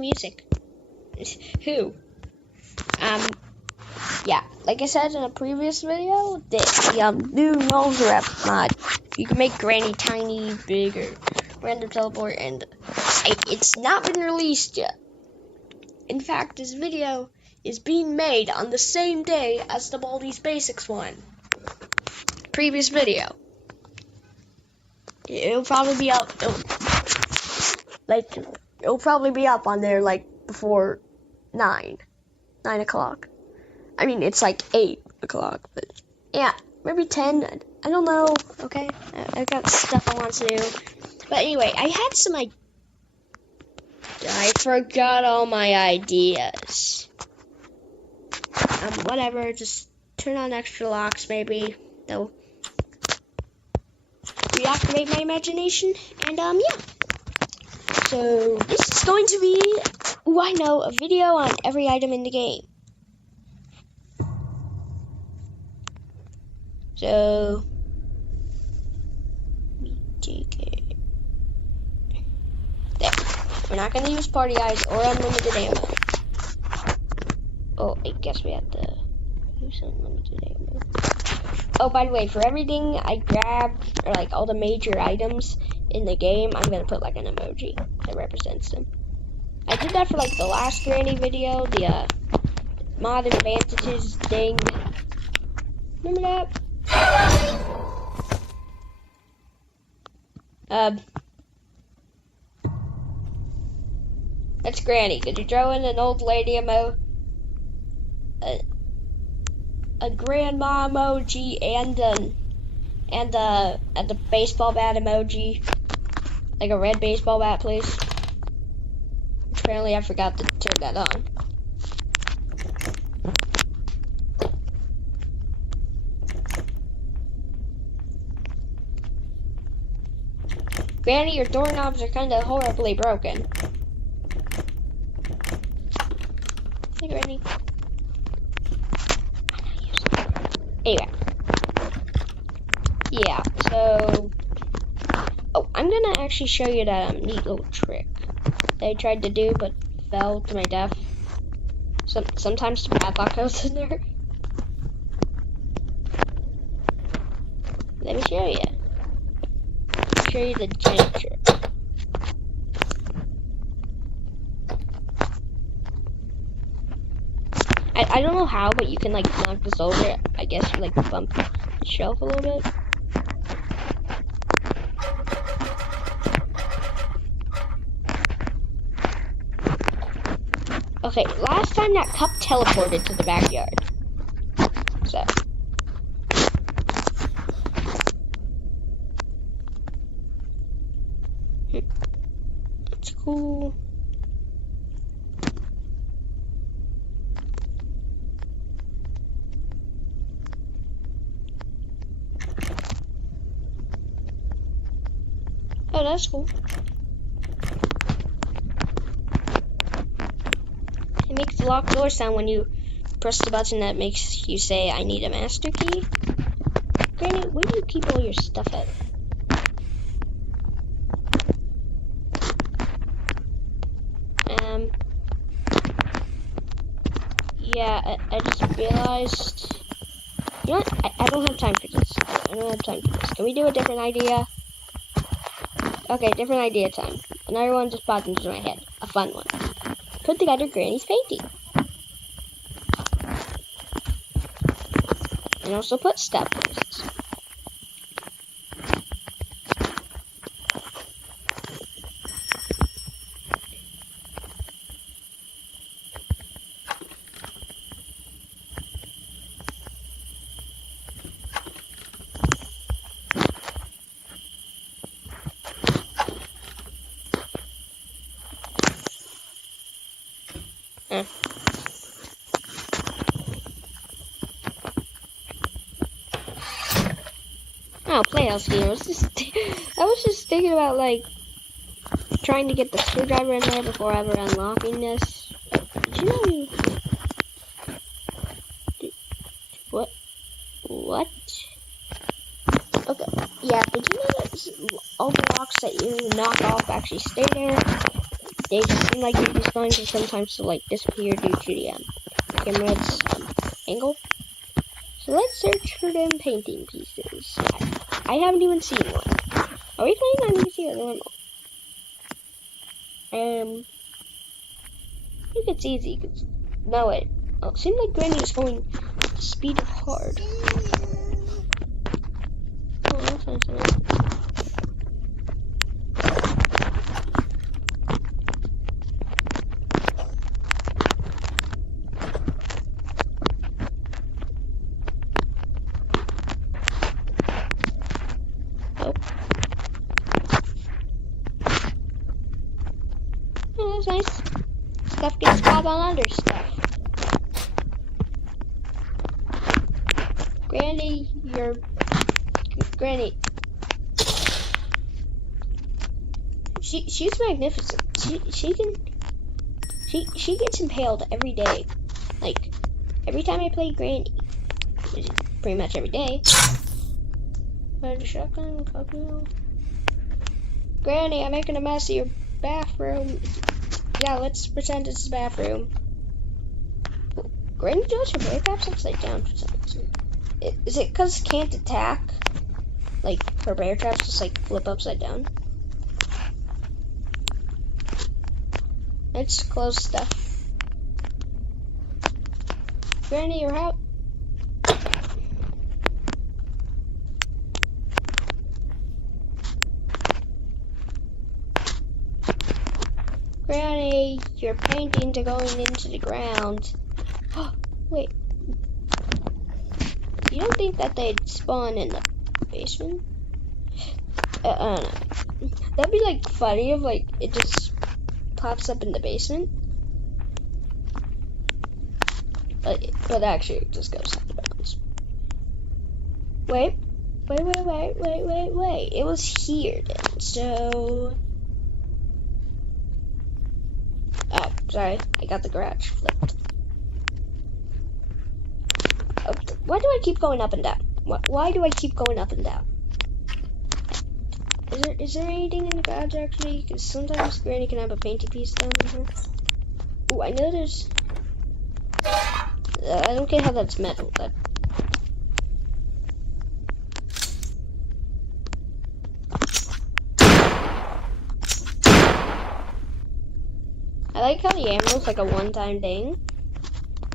music. Who? Yeah, like I said in a previous video, the new Rose Rep mod, you can make Granny tiny, big, or random teleport, and it's not been released yet. In fact, this video is being made on the same day as the Baldi's Basics one. Previous video. It'll probably be up. It'll probably be up on there like before 9 o'clock. I mean, it's like 8 o'clock, but yeah, maybe 10. I don't know. Okay, I got stuff I want to do. But anyway, I had some I forgot all my ideas. Whatever. Just turn on extra locks, maybe. They'll reactivate my imagination, and yeah. So this is going to be, I know, a video on every item in the game. So we take it there. We're not going to use party eyes or unlimited ammo. Oh, I guess we have to use unlimited ammo. Oh, by the way, for everything I grabbed, or like all the major items in the game, I'm going to put like an emoji that represents them. I did that for like the last Granny video, the mod advantages thing. Remember that? That's Granny. Could you throw in an old lady a grandma emoji and a baseball bat emoji, like a red baseball bat, please? Apparently, I forgot to turn that on. Granny, your doorknobs are kind of horribly broken. Hey, Granny. Anyway. Yeah, so... Oh, I'm gonna actually show you that neat little trick that I tried to do, but fell to my death. Sometimes the padlock goes in there. Let me show you. Show you the giant trick. I don't know how, but you can like knock this over. I guess you like bump the shelf a little bit. Okay, last time that cup teleported to the backyard. So. It's cool. Oh, that's cool. It makes the locked door sound when you press the button that makes you say, I need a master key. Granny, where do you keep all your stuff at? Yeah, I just realized, you know what, I don't have time for this. I don't have time for this. Can we do a different idea? Okay, different idea time. Another one just popped into my head. A fun one. Put together Granny's painting. And also put step posts. Oh, Playhouse Heroes. I was just thinking about, like, trying to get the screwdriver in there before ever unlocking this. Did you know What? Okay. Yeah, did you know that all the locks that you knock off actually stay there? they just seem like these spawns are sometimes to like disappear due to the camera's angle. So let's search for them painting pieces. I haven't even seen one. Are we playing on easy or normal? I think it's easy. Cause, no, wait. Oh, it seems like Granny is going the speed of hard. Oh, that's nice. Oh, that's nice. Stuff gets caught on other stuff. Granny, Granny. She's magnificent. She gets impaled every day. Like every time I play Granny, which is pretty much every day. But a shotgun, cocktail. Granny, I'm making a mess of your bathroom. Yeah, let's pretend it's a bathroom. Granny does her bear traps upside down for some reason. Is it because can't attack? Like her bear traps just like flip upside down? Let's close stuff. Granny, you're out. Granny, your paintings are going into the ground. Wait. You don't think that they'd spawn in the basement? I don't know. That'd be like funny if like it just pops up in the basement. But actually it just goes out of bounds. Wait. It was here then, so... Oh, sorry. I got the garage flipped. Oh, why do I keep going up and down? Why do I keep going up and down? Is there anything in the garage actually? Because sometimes Granny can have a painting piece down here. Ooh, I know there's... I don't get how that's metal, but... I like how the ammo's like a one-time thing.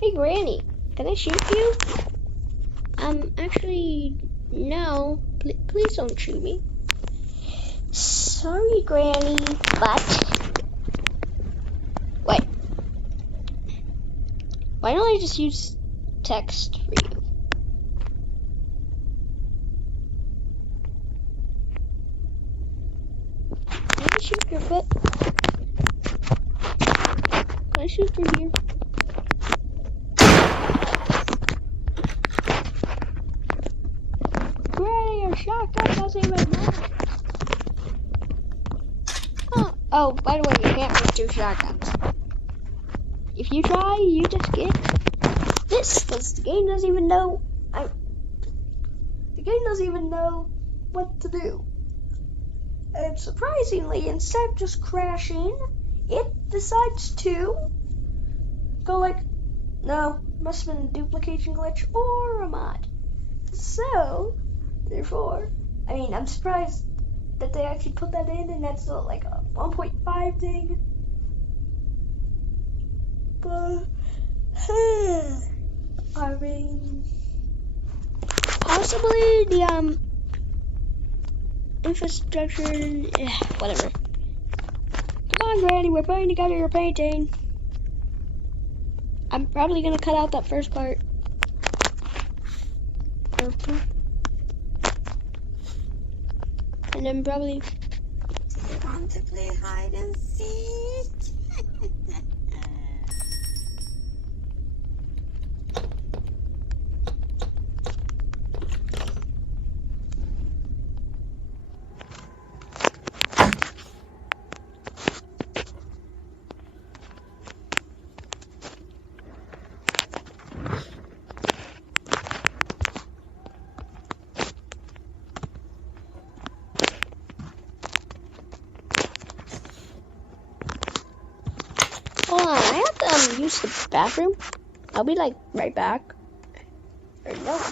Hey, Granny, can I shoot you? Actually, no. Please don't shoot me. Sorry, Granny, but... Wait. Why don't I just use text for you? Can I shoot your foot? Can I shoot through here? Granny, your shotgun doesn't even matter. Oh, by the way, you can't make 2 shotguns. If you try, you just get this, because the game doesn't even know. The game doesn't even know what to do. And surprisingly, instead of just crashing, it decides to go like, no, must have been a duplication glitch or a mod. So, therefore, I mean, I'm surprised that they actually put that in, and that's not like a 1.5 thing. But, I mean, possibly the, infrastructure, whatever. Come on, Granny, we're putting together your painting. I'm probably gonna cut out that first part. And then probably... Do you want to play hide and seek? use the bathroom. I'll be like right back. Or no. I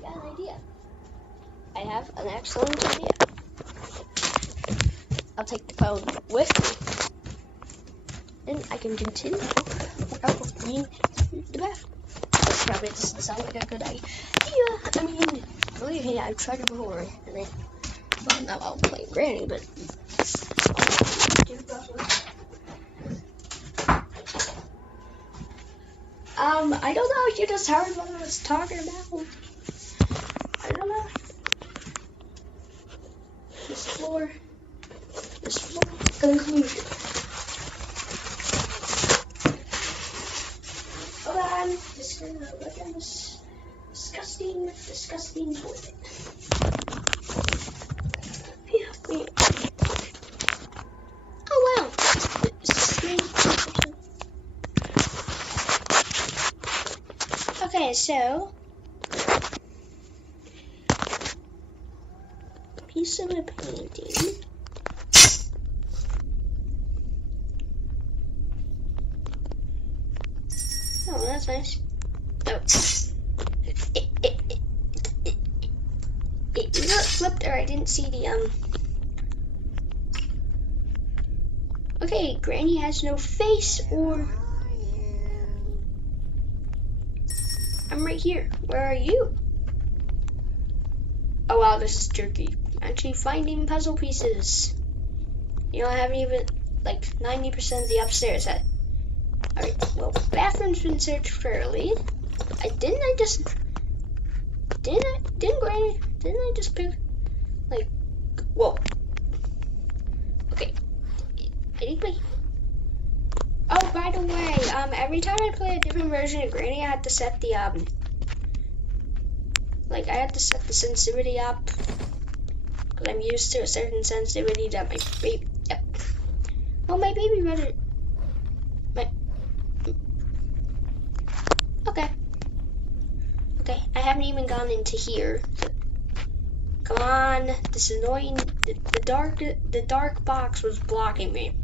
got an idea. I have an excellent idea. I'll take the phone with me. Then I can continue without being in the bathroom. Probably doesn't sound like a good idea. I mean, believe me, I've tried it before. And then, well, not while playing Granny, but. I don't know if you just heard what I was talking about. I don't know. This floor. Conclusion. Hold on. Just gonna look at this disgusting toilet. Yeah. Oh wow. Okay, so piece of a painting. Oh, that's nice. Oh, it flipped, or I didn't see the Okay, Granny has no face, or I'm right here. Where are you? Oh wow, this is tricky. Actually finding puzzle pieces. You know, I haven't even, like, 90% of the upstairs yet. Alright, well, bathroom's been searched thoroughly. Didn't I just pick, like, whoa. Okay. I think oh, by the way, every time I play a different version of Granny, I have to set the, I have to set the sensitivity up. Because I'm used to a certain sensitivity that my baby, yep. Well, my baby better, okay, I haven't even gone into here. Come on, this is annoying. The dark box was blocking me.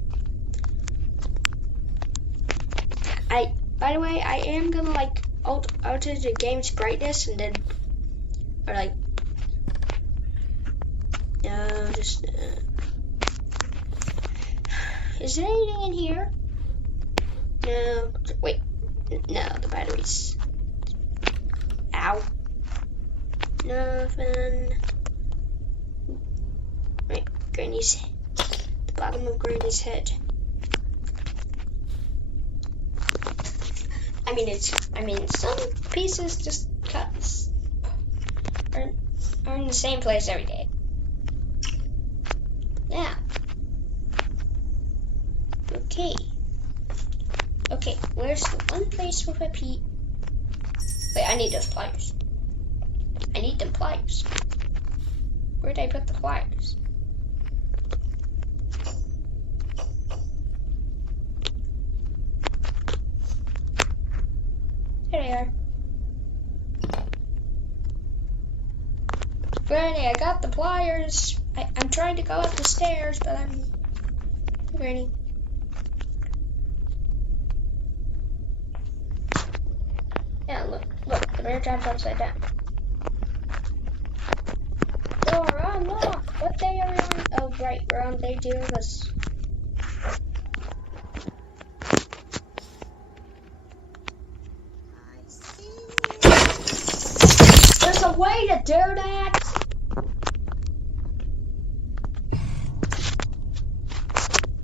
By the way, I am gonna like alter the game's brightness and then, or like, no, just. Is there anything in here? No. Wait. No, the batteries. Ow. Nothing. Right, Granny's. The bottom of Granny's head. I mean, some pieces just are in the same place every day. Yeah. Okay, where's the one place with a P? Wait, I need those pliers. I need them pliers. Where did I put the pliers? There they are. Granny, I got the pliers. I'm trying to go up the stairs, but I'm... Granny. Yeah, look, the bear trap's upside down. Door unlocked! What day are we on? Oh, right, we're on day 2 of this. There's a way to do that!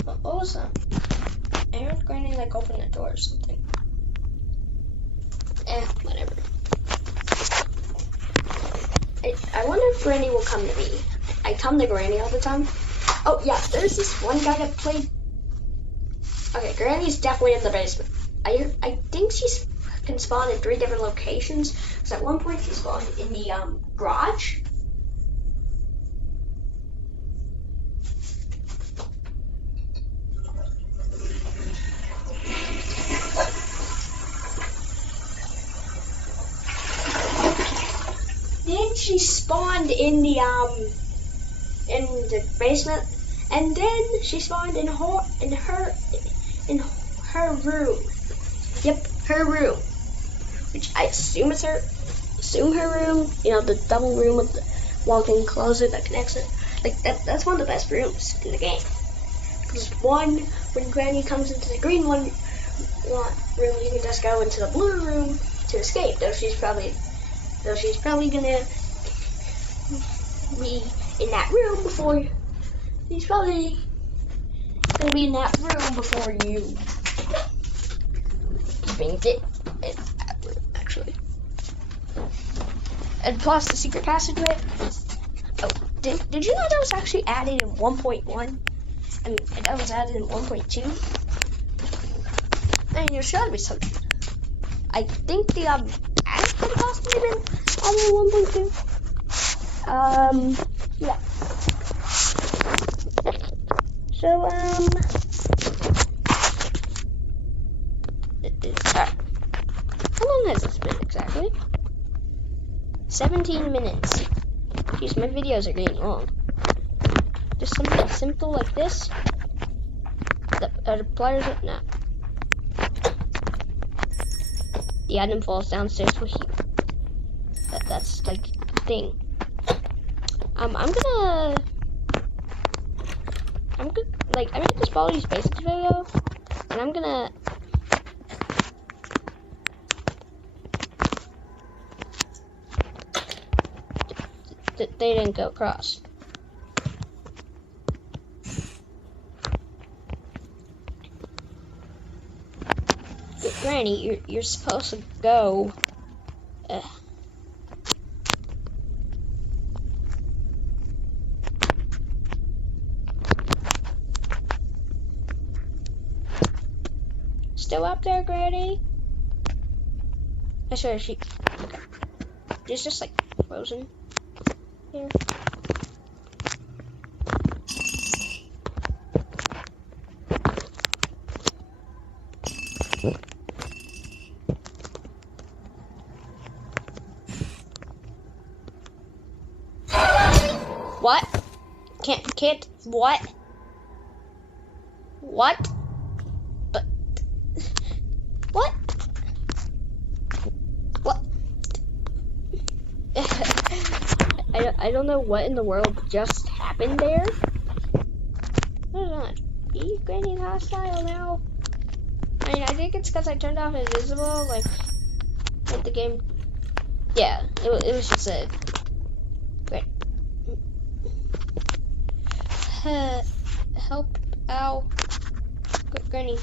What was that? I heard Granny like open the door or something. Whatever. I wonder if Granny will come to me. I come to Granny all the time. Oh yeah, there's this one guy that played. Okay, Granny's definitely in the basement. I think she can spawn in 3 different locations. Because at one point she spawned in the garage. Then she spawned in the basement, and then she spawned in her her room. Yep, her room. Which I assume is her room. You know, the double room with the walk-in closet that connects it. Like that's one of the best rooms in the game. Because one, when Granny comes into the green room, you can just go into the blue room to escape. Though she's probably gonna be in that room before. She's probably gonna be in that room before you even get in that room, actually. And plus the secret passageway. Oh, did you know that was actually added in 1.1? I mean, that was added in 1.2. I mean, there's gotta be something. I think the ads could have possibly been added in 1.2. Yeah. So, how long has this been exactly? 17 minutes. Jeez, my videos are getting long. Just something simple like this. The pliers are no. The item falls downstairs with you. That's like the thing. I'm gonna just follow these basics video, and I'm gonna they didn't go across. Granny, you're supposed to go. Still up there, Granny? I swear she. Okay. She's just like frozen here. What? Can't, what? What? But, what? What? I don't know what in the world just happened there. What is that? Granny's hostile now. I mean, I think it's because I turned off invisible, like the game. Yeah, it was just a great. Help out, Granny.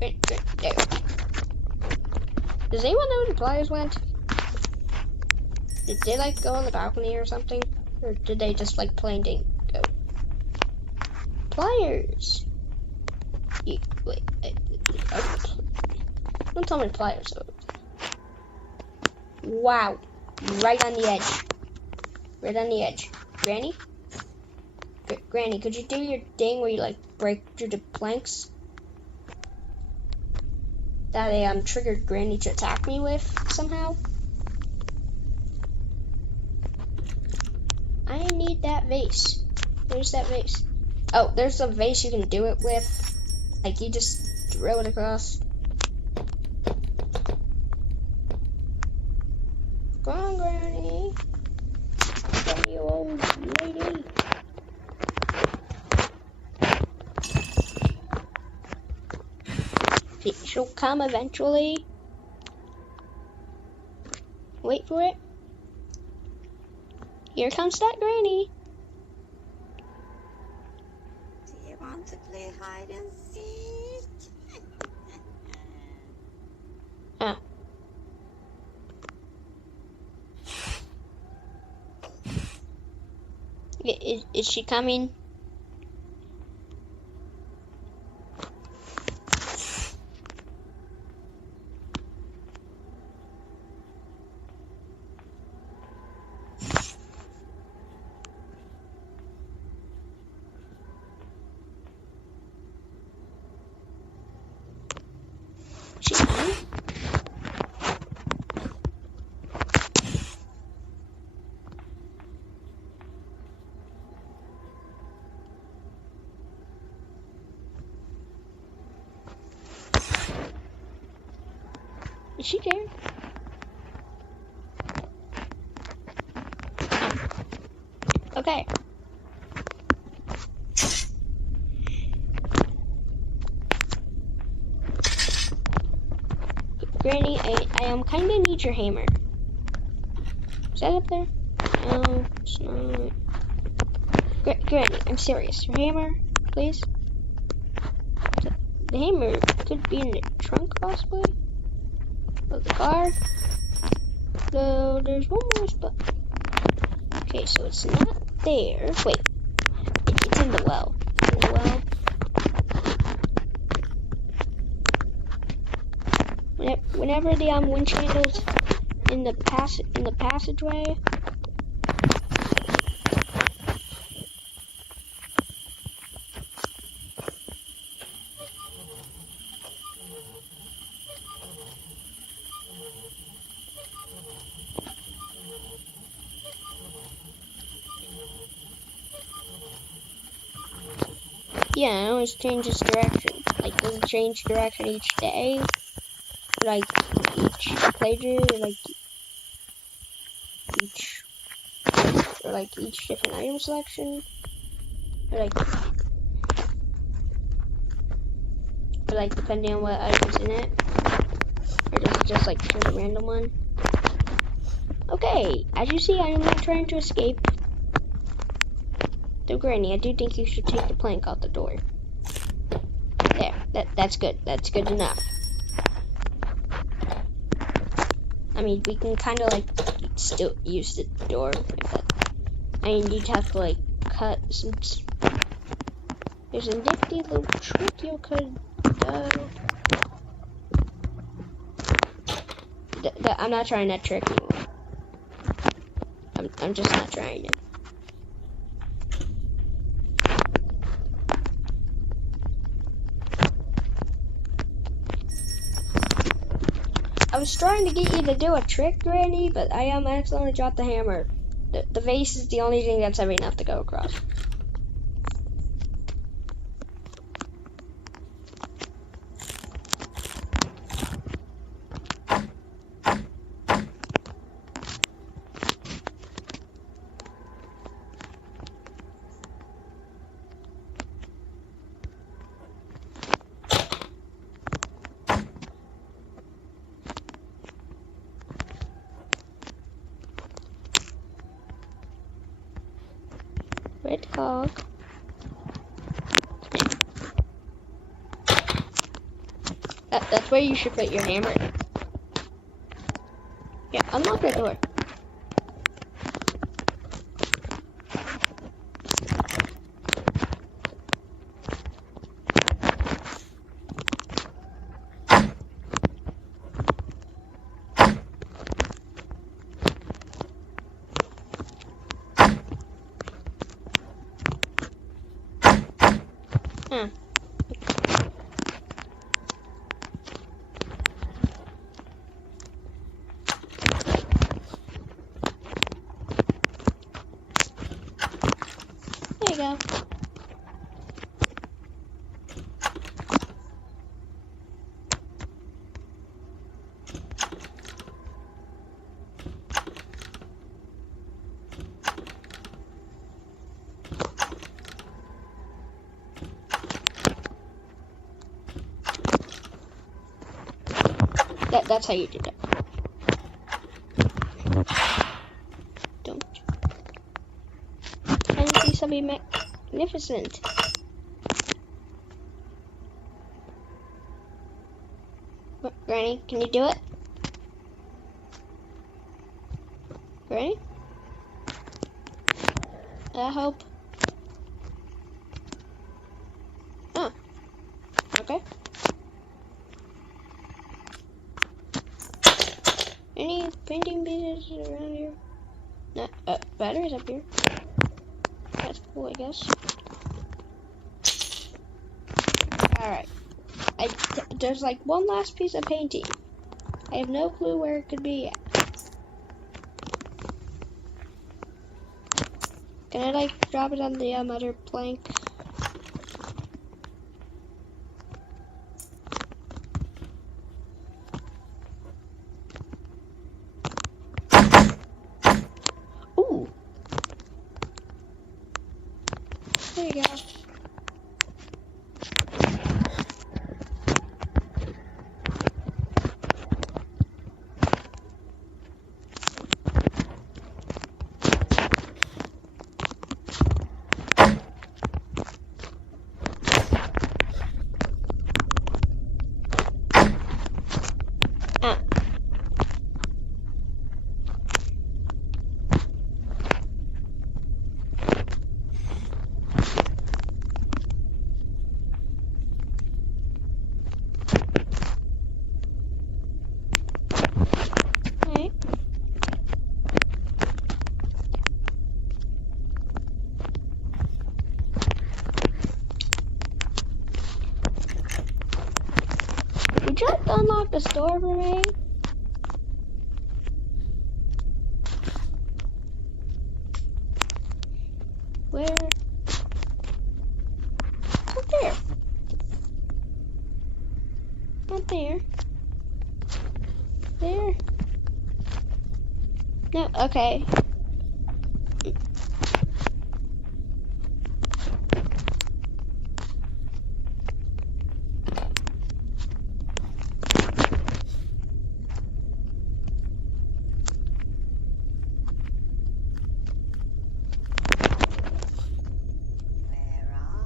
There. Does anyone know where the pliers went? Did they like go on the balcony or something, or did they just like plain didn't go? Pliers. Wait. Don't tell me pliers. Wow, right on the edge. Right on the edge. Granny? Granny, could you do your thing where you like break through the planks? That triggered Granny to attack me with somehow. I need that vase. Where's that vase? Oh, there's a vase you can do it with. Like you just throw it across. Come on, Granny. Come, you old lady. She'll come eventually. Wait for it. Here comes that Granny. Do you want to play hide and seek? Oh. Is she coming? She's coming? Is she there? Okay. Granny, I kind of need your hammer. Is that up there? No, it's not. Granny, I'm serious. Your hammer, please. The hammer could be in the trunk, possibly. Of the car. So there's one more spot. Okay, so it's not there. Wait, it's in the well. In the well. Whenever the winch handle's in the passageway. Yeah, it always changes direction. Like, does it change direction each day? Or like each playthrough? Or like each different item selection? Or like depending on what item's in it? Or does it just like choose a random one? Okay, as you see, I am not trying to escape. So Granny, I do think you should take the plank out the door. There, that's good. That's good enough. I mean, we can kind of like still use the door. I mean, you'd have to like cut some. There's a nifty little trick you could do. I'm not trying that trick anymore. I'm just not trying it. I was trying to get you to do a trick, Granny, but I accidentally dropped the hammer. The vase is the only thing that's heavy enough to go across. Red cog. That's where you should put your hammer. Yeah, unlock that door. Huh. There you go. That's how you do that. Don't. Trying to see something magnificent. Granny, can you do it? Granny? I hope. Oh. Okay. Any painting pieces around here? No, batteries up here. That's cool, I guess. Alright. There's like one last piece of painting. I have no clue where it could be at. Can I like drop it on the other plank? There you go. Alright. Would you like to unlock the store for me? Where? Not there. Not there. There. No, okay. Where are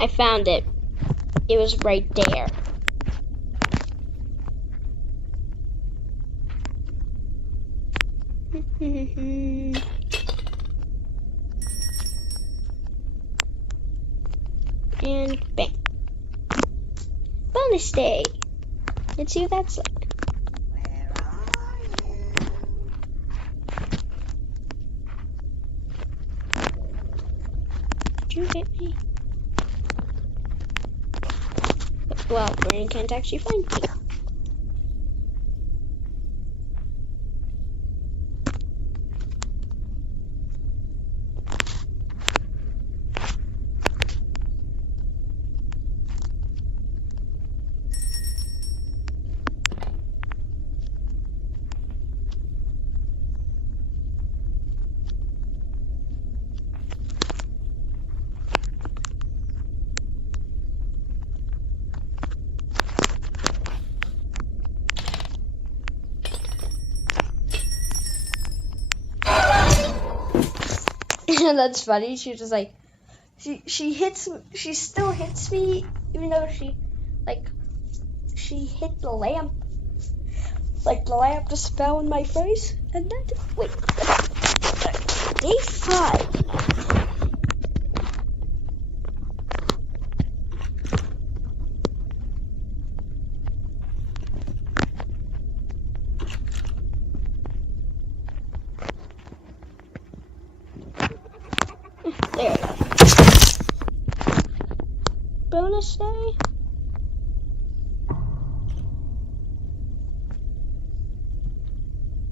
I found it. It was right there. And bang. Bonus day. Let's see what that's like. Where are you? Did you hit me? Well, Brandon can't actually find me. That's funny. She was just like, she still hits me, even though she hit the lamp. Like the lamp just fell in my face, and then wait, day 5. There. Bonus day?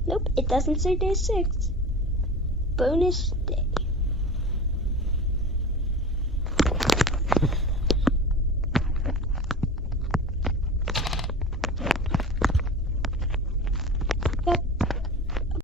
Nope, it doesn't say day 6. Bonus day.